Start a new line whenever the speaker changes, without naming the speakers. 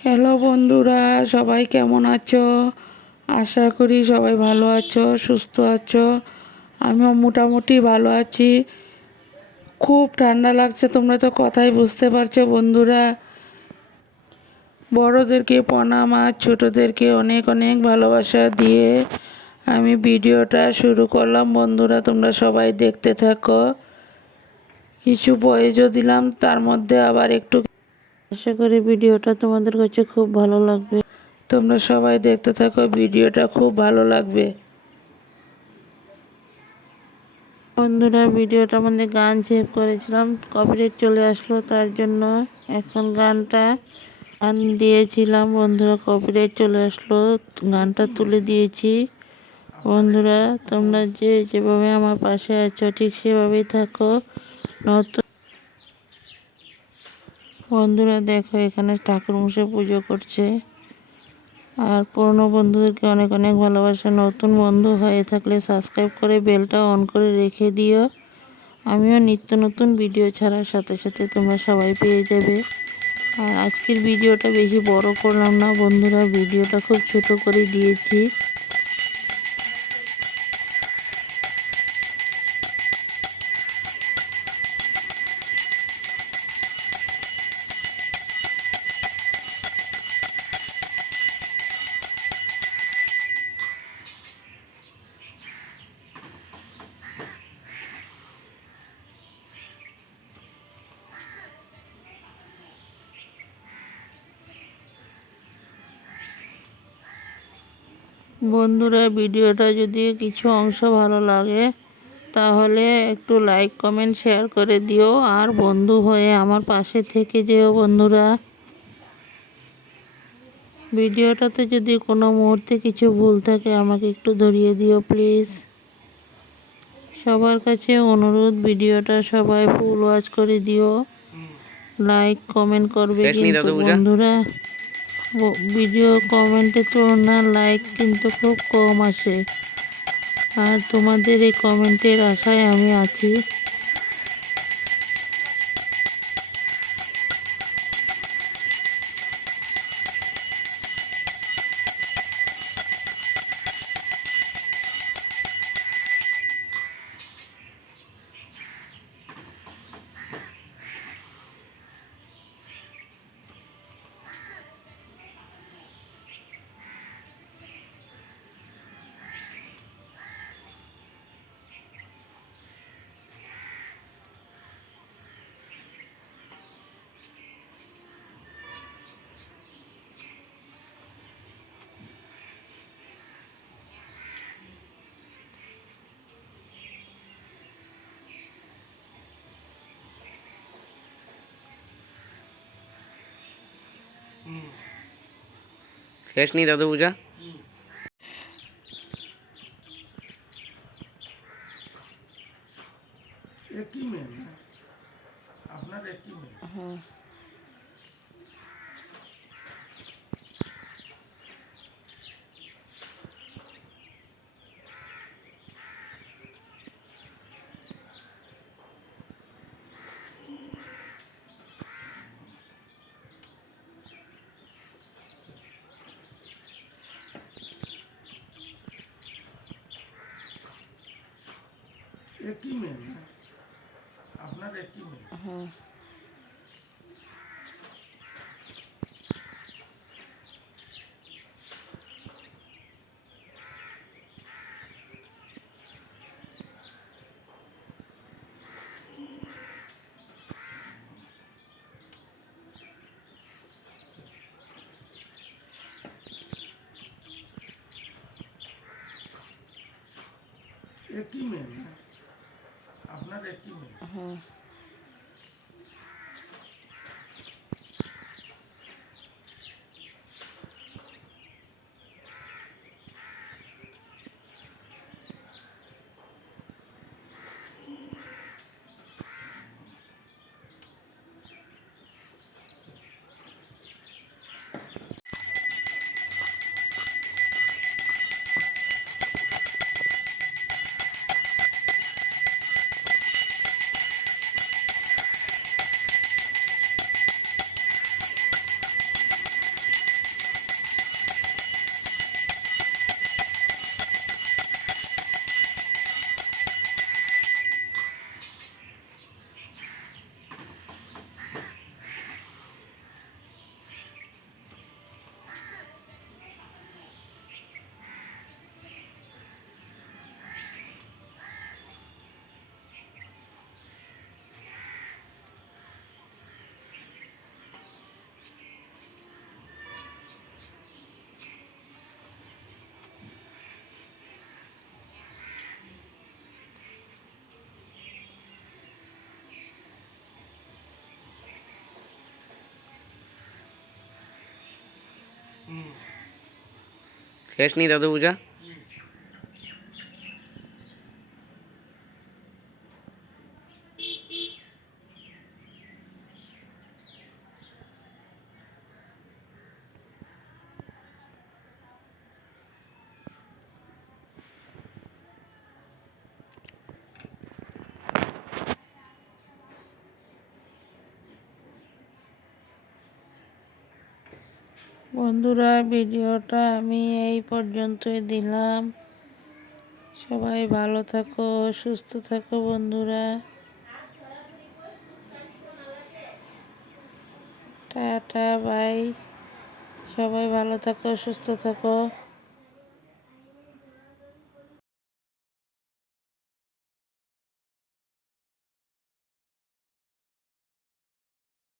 Hello বন্ধুরা, সবাই কেমন আছো? আশা করি সবাই ভালো আছো, সুস্থ আছো। আমিও মোটামুটি ভালো আছি। খুব ঠান্ডা লাগছে, তোমরা তো কথাই বুঝতে পারছ, বন্ধুরা। বড়োদেরকে প্রণাম আর ছোটোদেরকে অনেক অনেক ভালোবাসা দিয়ে আমি ভিডিওটা শুরু করলাম। বন্ধুরা, তোমরা সবাই দেখতে থাকো। কিছু বয়েজও দিলাম, তার মধ্যে আবার একটু আশা করি ভিডিওটা তোমাদের কাছে খুব ভালো লাগবে। তোমরা সবাই দেখতে থাকো, ভিডিওটা খুব ভালো লাগবে। বন্ধুরা, ভিডিওটা মধ্যে গান সেভ করেছিলাম কপিরাইট চলে আসলো, তার জন্য এখন গানটা গান দিয়েছিলাম, বন্ধুরা কপিরাইট চলে আসলো, গানটা তুলে দিয়েছি। বন্ধুরা, তোমরা যে যেভাবে আমার পাশে আছো, ঠিক সেভাবেই থাকো, নতুন বন্ধুরা দেখো, এখানে ঠাকুর মশাই পুজো করছে। আর পুরনো বন্ধুদেরকে অনেক অনেক ভালোবাসা। নতুন বন্ধু হয়ে থাকলে সাবস্ক্রাইব করে বেলটা অন করে রেখে দিও। আমিও নিত্য নতুন ভিডিও ছাড়ার সাথে সাথে তোমরা সবাই পেয়ে যাবে। আর আজকের ভিডিওটা বেশি বড় করলাম না। বন্ধুরা ভিডিওটা খুব ছোট করে দিয়েছি। বন্ধুরা ভিডিওটা যদি কিছু অংশ ভালো লাগে তাহলে একটু লাইক কমেন্ট শেয়ার করে দিও। আর বন্ধু হয়ে আমার পাশে থেকে যেও বন্ধুরা। ভিডিওটাতে যদি কোনো মুহূর্তে কিছু ভুল থাকে আমাকে একটু ধরিয়ে দিও প্লিজ সবার কাছে অনুরোধ ভিডিওটা সবাই ফুল ওয়াচ করে দিও। লাইক কমেন্ট করবে কিন্তু বন্ধুরা। ভিডিও কমেন্টের তুলনায় লাইক কিন্তু খুব কম আসে। আর তোমাদের এই কমেন্টের আশায় আমি আছি।
শেষ নি দাদু পূজা
একই মেয়ে না আপনার একই মেয়ে একই মেয়ে না আপনার একই মেয়ে একই মেয়ে না আপনার একই মেয়ে।
শেষ নি দাদু পূজা
বন্ধুরা, ভিডিওটা আমি এই পর্যন্তই দিলাম। সবাই ভালো থাকো, সুস্থ থাকো বন্ধুরা। Tata, bye. সবাই ভালো থাকো, সুস্থ থাকো।